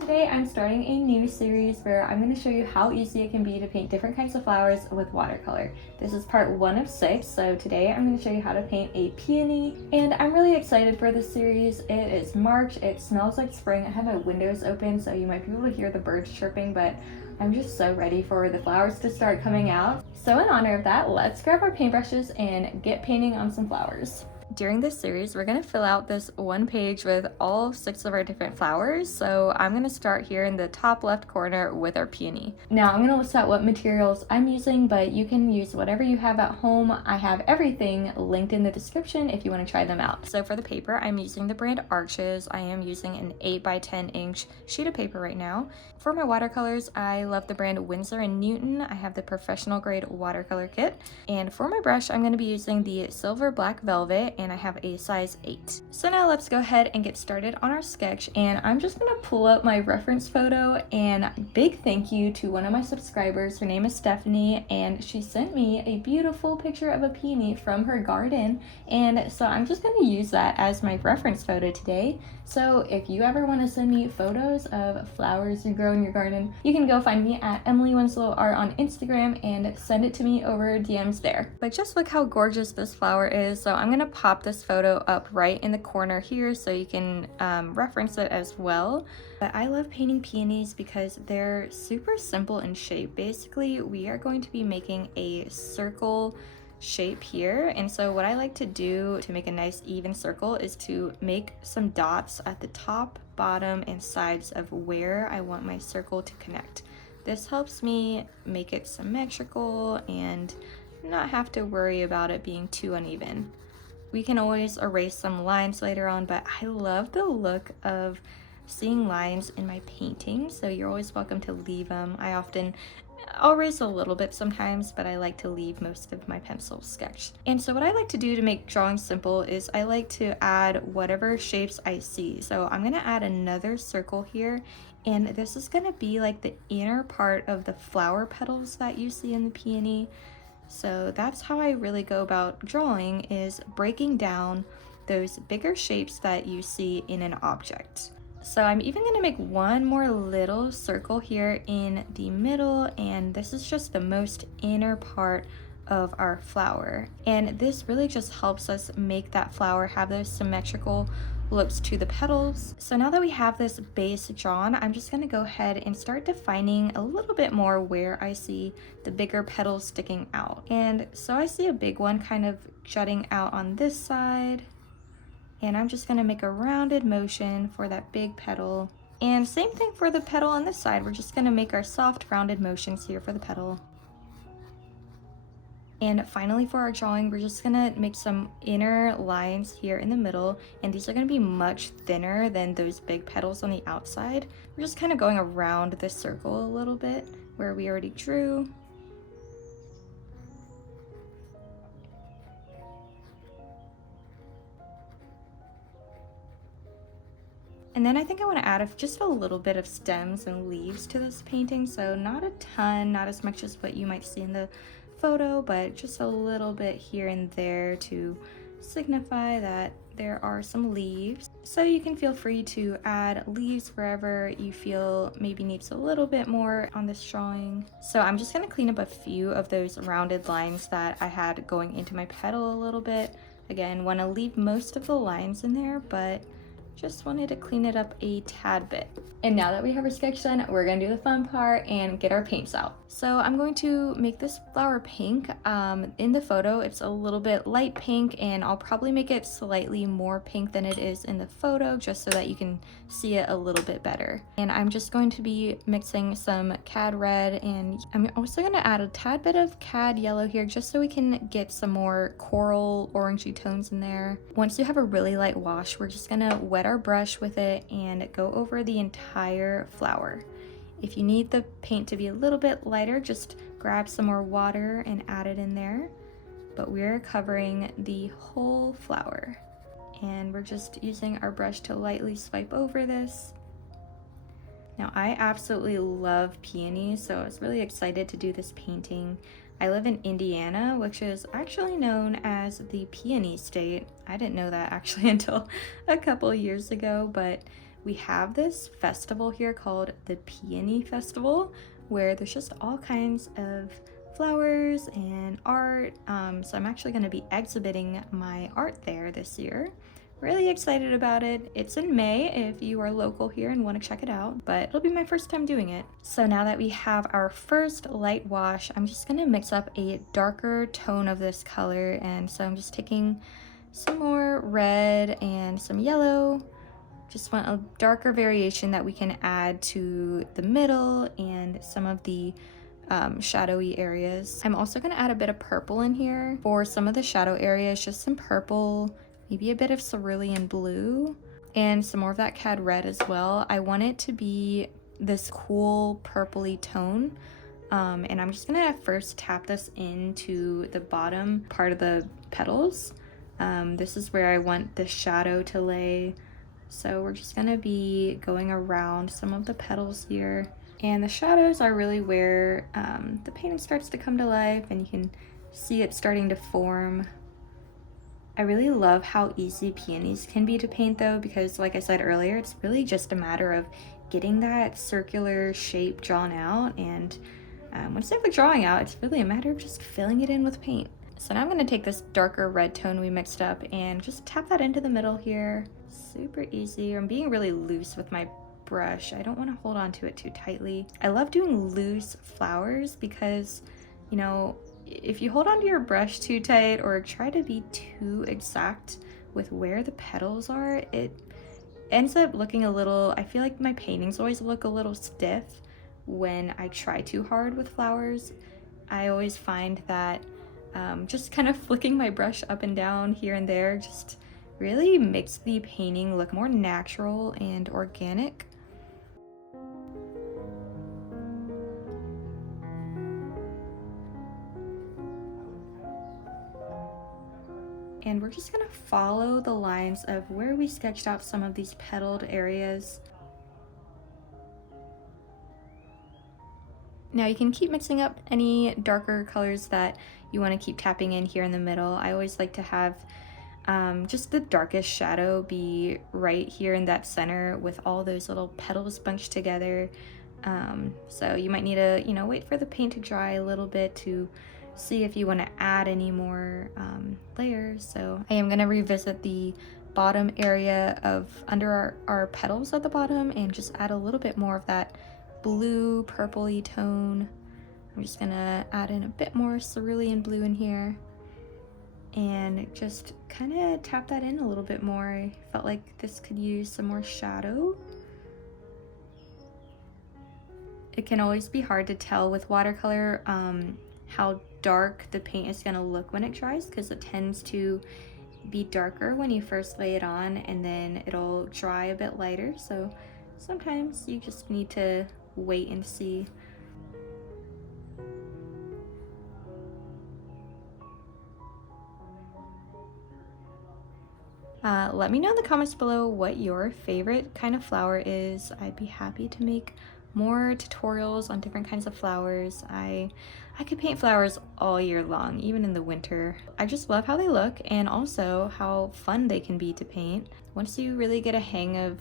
Today I'm starting a new series where I'm going to show you how easy it can be to paint different kinds of flowers with watercolor. This is part 1 of 6, so today I'm going to show you how to paint a peony, and I'm really excited for this series. It is March, it smells like spring. I have my windows open so you might be able to hear the birds chirping, but I'm just so ready for the flowers to start coming out. So in honor of that, let's grab our paintbrushes and get painting on some flowers. During this series, we're going to fill out this one page with all 6 of our different flowers. So I'm going to start here in the top left corner with our peony. Now I'm going to list out what materials I'm using, but you can use whatever you have at home. I have everything linked in the description if you want to try them out. So for the paper, I'm using the brand Arches. I am using an 8x10 inch sheet of paper right now. For my watercolors, I love the brand Windsor&Newton. I have the professional grade watercolor kit. And for my brush, I'm going to be using the Silver Black Velvet, and I have a size 8. So now let's go ahead and get started on our sketch, and I'm just going to pull up my reference photo. And big thank you to one of my subscribers. Her name is Stephanie, and she sent me a beautiful picture of a peony from her garden, and so I'm just going to use that as my reference photo today. So if you ever want to send me photos of flowers you grow in your garden, you can go find me at Emily Winslow Art on Instagram and send it to me over DMs there. But just look how gorgeous this flower is. So I'm going to pop this photo up right in the corner here so you can reference it as well. But I love painting peonies because they're super simple in shape. Basically, we are going to be making a circle shape here, and so what I like to do to make a nice even circle is to make some dots at the top, bottom, and sides of where I want my circle to connect. This helps me make it symmetrical and not have to worry about it being too uneven. We can always erase some lines later on, but I love the look of seeing lines in my paintings, so you're always welcome to leave them. I'll erase a little bit sometimes, but I like to leave most of my pencil sketched. And so what I like to do to make drawing simple is I like to add whatever shapes I see. So I'm gonna add another circle here, and this is gonna be like the inner part of the flower petals that you see in the peony. So that's how I really go about drawing, is breaking down those bigger shapes that you see in an object. So I'm even going to make one more little circle here in the middle, and this is just the most inner part of our flower. And this really just helps us make that flower have those symmetrical looks to the petals. So now that we have this base drawn, I'm just going to go ahead and start defining a little bit more where I see the bigger petals sticking out. And so I see a big one kind of jutting out on this side. And I'm just going to make a rounded motion for that big petal. And same thing for the petal on this side. We're just going to make our soft rounded motions here for the petal. And finally for our drawing, we're just going to make some inner lines here in the middle. And these are going to be much thinner than those big petals on the outside. We're just kind of going around the circle a little bit where we already drew. And then I think I want to add just a little bit of stems and leaves to this painting. So not a ton, not as much as what you might see in the photo, but just a little bit here and there to signify that there are some leaves. So you can feel free to add leaves wherever you feel maybe needs a little bit more on this drawing. So I'm just going to clean up a few of those rounded lines that I had going into my petal a little bit. Again, want to leave most of the lines in there, but just wanted to clean it up a tad bit. And now that we have our sketch done, we're gonna do the fun part and get our paints out. So I'm going to make this flower pink. In the photo, it's a little bit light pink, and I'll probably make it slightly more pink than it is in the photo, just so that you can see it a little bit better. And I'm just going to be mixing some cad red, and I'm also gonna add a tad bit of cad yellow here, just so we can get some more coral orangey tones in there. Once you have a really light wash, we're just gonna wet our brush with it and go over the entire flower. If you need the paint to be a little bit lighter, just grab some more water and add it in there. But we're covering the whole flower, and we're just using our brush to lightly swipe over this. Now I absolutely love peonies, so I was really excited to do this painting. I live in Indiana, which is actually known as the Peony State. I didn't know that actually until a couple years ago, but we have this festival here called the Peony Festival, where there's just all kinds of flowers and art. So I'm actually going to be exhibiting my art there this year. Really excited about it. It's in May if you are local here and want to check it out, but it'll be my first time doing it. So now that we have our first light wash, I'm just going to mix up a darker tone of this color. And so I'm just taking some more red and some yellow. Just want a darker variation that we can add to the middle and some of the shadowy areas. I'm also going to add a bit of purple in here for some of the shadow areas, just some purple, maybe a bit of cerulean blue, and some more of that cad red as well. I want it to be this cool purpley tone. And I'm just gonna first tap this into the bottom part of the petals. This is where I want the shadow to lay. So we're just gonna be going around some of the petals here. And the shadows are really where the painting starts to come to life, and you can see it starting to form. I really love how easy peonies can be to paint though, because like I said earlier, it's really just a matter of getting that circular shape drawn out. And once they're drawing out, it's really a matter of just filling it in with paint. So now I'm going to take this darker red tone we mixed up and just tap that into the middle here. Super easy. I'm being really loose with my brush. I don't want to hold on to it too tightly. I love doing loose flowers because, you know, if you hold onto your brush too tight or try to be too exact with where the petals are, it ends up looking a little, I feel like my paintings always look a little stiff when I try too hard with flowers. I always find that just kind of flicking my brush up and down here and there just really makes the painting look more natural and organic. And we're just gonna follow the lines of where we sketched out some of these petaled areas. Now you can keep mixing up any darker colors that you want to keep tapping in here in the middle. I always like to have just the darkest shadow be right here in that center with all those little petals bunched together. So you might need to, you know, wait for the paint to dry a little bit to see if you want to add any more layers. So I am going to revisit the bottom area of under our petals at the bottom and just add a little bit more of that blue purpley tone. I'm just gonna add in a bit more cerulean blue in here and just kind of tap that in a little bit more. I felt like this could use some more shadow. It can always be hard to tell with watercolor how dark the paint is gonna look when it dries, because it tends to be darker when you first lay it on and then it'll dry a bit lighter. So sometimes you just need to wait and see. Let me know in the comments below what your favorite kind of flower is. I'd be happy to make more tutorials on different kinds of flowers. I could paint flowers all year long, even in the winter. I just love how they look and also how fun they can be to paint. Once you really get a hang of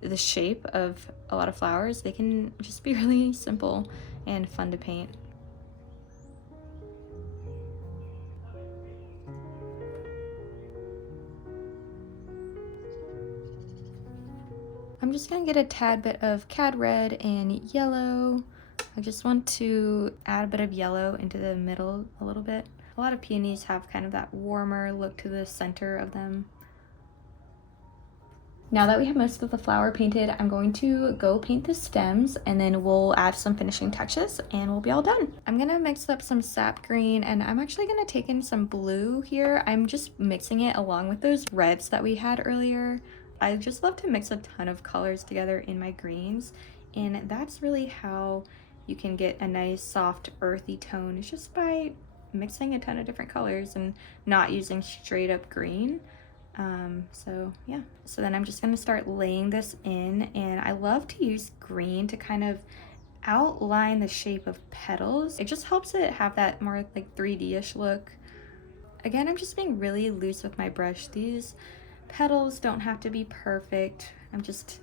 the shape of a lot of flowers, they can just be really simple and fun to paint. I'm just gonna get a tad bit of cad red and yellow. I just want to add a bit of yellow into the middle a little bit. A lot of peonies have kind of that warmer look to the center of them. Now that we have most of the flower painted, I'm going to go paint the stems and then we'll add some finishing touches and we'll be all done. I'm gonna mix up some sap green and I'm actually gonna take in some blue here. I'm just mixing it along with those reds that we had earlier. I just love to mix a ton of colors together in my greens, and that's really how you can get a nice soft earthy tone. It's just by mixing a ton of different colors and not using straight up green. So yeah, so then I'm just gonna start laying this in, and I love to use green to kind of outline the shape of petals. It just helps it have that more like 3D-ish look. Again, I'm just being really loose with my brush. These petals don't have to be perfect. I'm just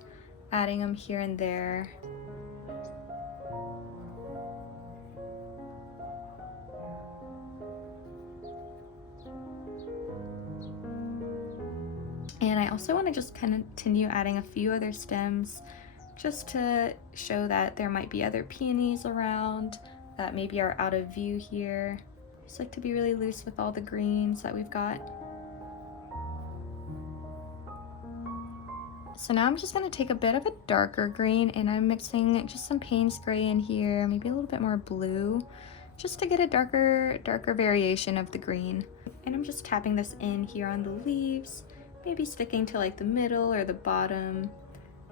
adding them here and there. And I also want to just continue adding a few other stems just to show that there might be other peonies around that maybe are out of view here. I just like to be really loose with all the greens that we've got. So now I'm just going to take a bit of a darker green and I'm mixing just some Payne's gray in here, maybe a little bit more blue, just to get a darker variation of the green. And I'm just tapping this in here on the leaves, maybe sticking to like the middle or the bottom.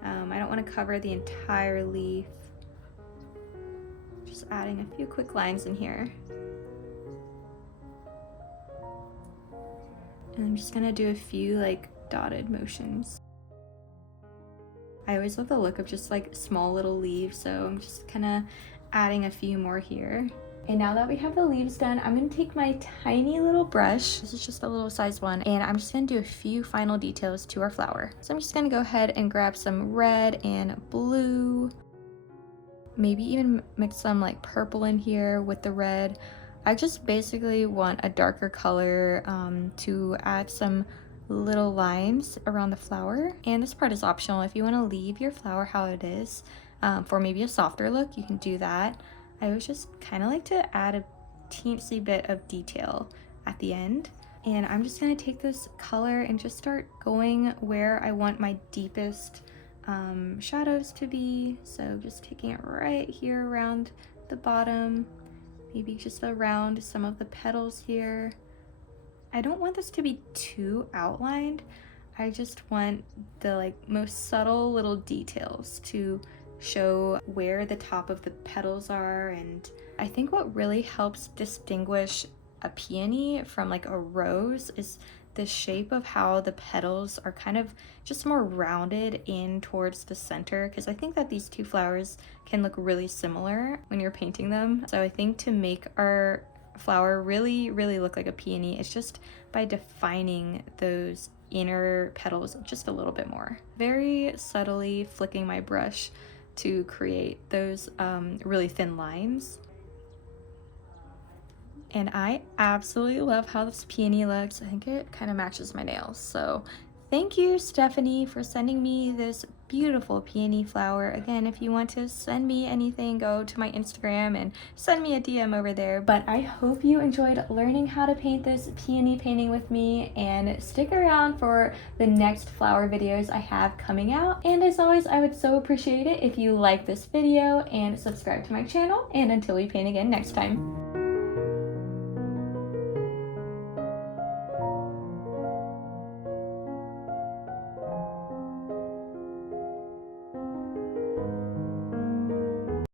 I don't want to cover the entire leaf. Just adding a few quick lines in here. And I'm just gonna do a few like dotted motions. I always love the look of just like small little leaves, so I'm just kind of adding a few more here. And now that we have the leaves done, I'm gonna take my tiny little brush, this is just a little size one, and I'm just gonna do a few final details to our flower. So I'm just gonna go ahead and grab some red and blue, maybe even mix some like purple in here with the red. I just basically want a darker color to add some little lines around the flower. And this part is optional. If you want to leave your flower how it is for maybe a softer look, you can do that. I always just kind of like to add a teensy bit of detail at the end. And I'm just going to take this color and just start going where I want my deepest shadows to be. So just taking it right here around the bottom, maybe just around some of the petals here. I don't want this to be too outlined. I just want the like most subtle little details to show where the top of the petals are. And I think what really helps distinguish a peony from like a rose is the shape of how the petals are kind of just more rounded in towards the center, because I think that these two flowers can look really similar when you're painting them. So I think to make our flower really look like a peony, it's just by defining those inner petals just a little bit more. Very subtly flicking my brush to create those really thin lines. And I absolutely love how this peony looks. I think it kind of matches my nails. So thank you, Stephanie, for sending me this beautiful peony flower. Again, if you want to send me anything, go to my Instagram and send me a DM over there. But I hope you enjoyed learning how to paint this peony painting with me, and stick around for the next flower videos I have coming out. And as always, I would so appreciate it if you like this video and subscribe to my channel. And until we paint again next time.